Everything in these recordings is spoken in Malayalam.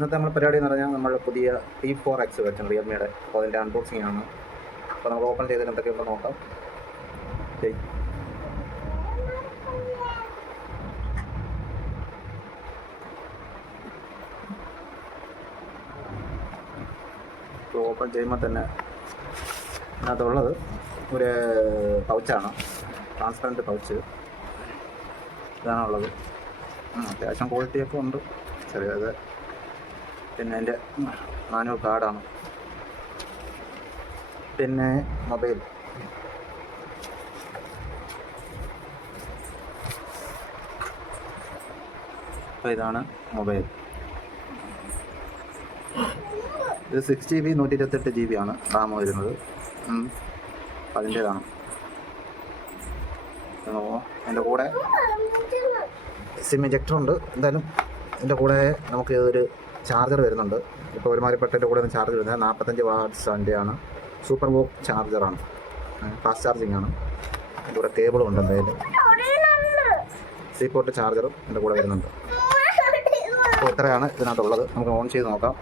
ഇന്നത്തെ നമ്മൾ പരിപാടി എന്ന് പറഞ്ഞാൽ നമ്മൾ പുതിയ T4X വെച്ചാണ് റിയൽമിയുടെ. അപ്പോൾ അതിൻ്റെ അൺബോക്സിംഗ് ആണ്. അപ്പോൾ നമുക്ക് ഓപ്പൺ ചെയ്തിട്ട് എന്തൊക്കെയുണ്ടോ നോക്കാം. ഇപ്പോൾ ഓപ്പൺ ചെയ്യുമ്പോൾ തന്നെ അതിനകത്തുള്ളത് ഒരു പൗച്ചാണ്, ട്രാൻസ്പെറൻറ്റ് പൗച്ച്. ഇതാണുള്ളത്. അത്യാവശ്യം ക്വാളിറ്റിയൊക്കെ ഉണ്ട്, ചെറിയത്. പിന്നെ എൻ്റെ മാനുവൽ കാർഡാണ്. പിന്നെ മൊബൈൽ. അപ്പോൾ ഇതാണ് മൊബൈൽ. ഇത് 6GB 128GB ആണ് റാം വരുന്നത്. അതിൻ്റേതാണ്. അതിൻ്റെ കൂടെ സിം ഇജക്ടർ ഉണ്ട്. എന്തായാലും ഇതിൻ്റെ കൂടെ നമുക്ക് ഒരു ചാർജർ വരുന്നുണ്ട്. ഇപ്പോൾ ഒരുമാതിരിപ്പെട്ടതിൻ്റെ കൂടെ ചാർജർ വരുന്നത് 45 വാട്ട്സിൻ്റെ ആണ്. സൂപ്പർ വോക്ക് ചാർജറാണ്, ഫാസ്റ്റ് ചാർജിങ് ആണ്. ഇതിൻ്റെ കൂടെ കേബിളും ഉണ്ട്. എന്തായാലും സി പോർട്ട് ചാർജറും ഇതിൻ്റെ കൂടെ വരുന്നുണ്ട്. അപ്പോൾ ഇത്രയാണ് ഇതിനകത്തുള്ളത്. നമുക്ക് ഓൺ ചെയ്ത് നോക്കാം.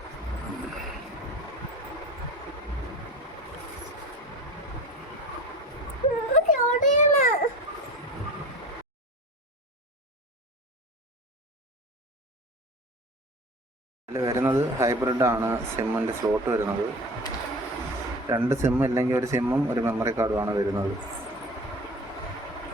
ഇതിൽ വരുന്നത് ഹൈബ്രിഡാണ് സിമ്മിൻ്റെ സ്ലോട്ട് വരുന്നത്. 2 സിം ഇല്ലെങ്കിൽ ഒരു സിമ്മും ഒരു മെമ്മറി കാർഡുമാണ് വരുന്നത്.